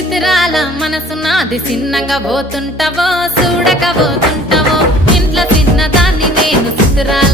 చిత్రాల మనసు నాది చిన్నగా పోతుంటావో చూడక పోతుంటావో ఇంట్లో చిన్నదాన్ని నేను చిత్రాల